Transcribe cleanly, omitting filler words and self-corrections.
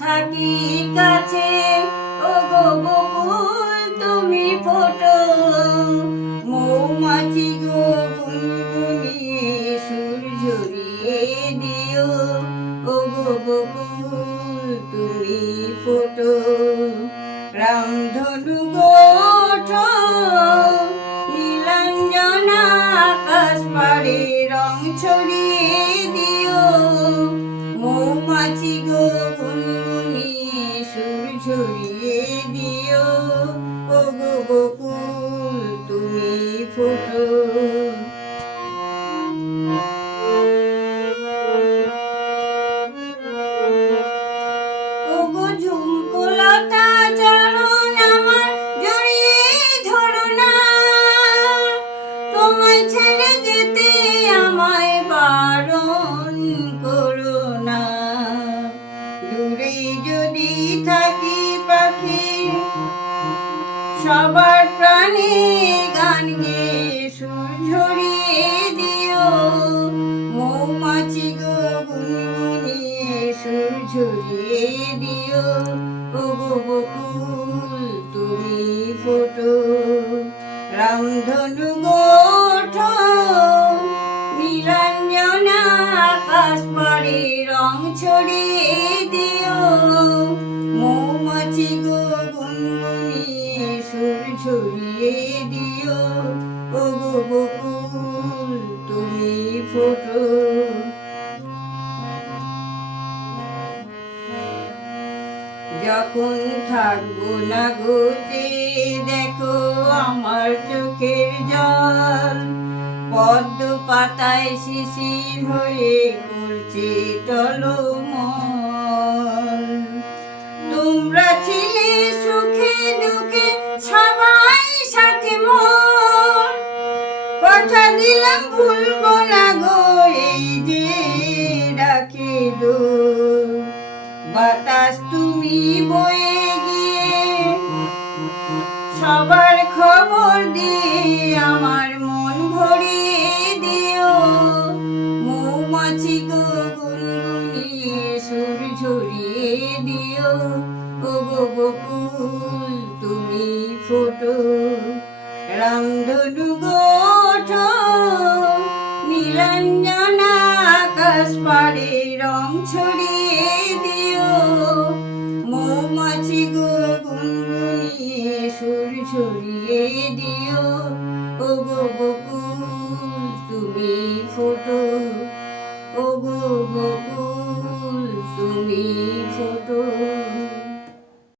থাকি কাছে, ও গো বকুল তুমি ফোটো। মৌমাছি গো গুনগুনিয়ে সুর ঝরিয়ে দিও, ও গো বকুল তুমি ফোটো। রামধনু গো ওঠো, নীলাঞ্জনা আকাশ পাড়ে রং ছড়িয়ে দিও। মৌমাছি গো গুনগুনিয়ে সুর ঝরিয়ে দিও, ও গো বকুল তুমি ফোটো। ও গো ঝুমকোলতা চরণ আমার জড়িয়ে ধরো না, তোমায় ছেড়ে যেতে আমায় বারণ করো না। দূরে যদি থাকি পাখি, সবার প্রাণে গান গেয়ে সুর ঝরিয়ে দিও। মৌমাছি গো গুনগুনিয়ে সুর ঝরিয়ে দিও, ও গো বকুল তুমি ফোটো। রামধনু গো ওঠো, নীলাঞ্জনা আকাশ পাড়ে রং ছড়িয়ে দিও। মৌমাছি গো গুনগুনিয়ে সুর ঝরিয়ে দিও, ও গো বকুল তুমি ফোটো। যখন থাকবো না গো চেয়ে দেখো আমার চোখের জল, পদ্ম পাতায় শিশির হয়ে করছে টলমল। তোমরা ছিলে সুখে দুঃখে সবাই সাথে মোর, কথা দিলাম ভুলবো না গো এই যে ডাকে ডোর। বাতাস তুমি বয়ে গিয়ে সবার খবর দিয়ে আমার মন ভরিয়ে দিও। মৌমাছি গো গুনগুনিয়ে সুর ঝরিয়ে দিও, ও গো বকুল তুমি ফোটো। রামধনু গো ওঠো, নীলাঞ্জনা আকাশ পাড়ে রং ছড়িয়ে দিও। মৌমাছি গো গুনগুনিয়ে সুর ঝরিয়ে দিও, ও গো বকুল তুমি ফোটো, ও গো বকুল তুমি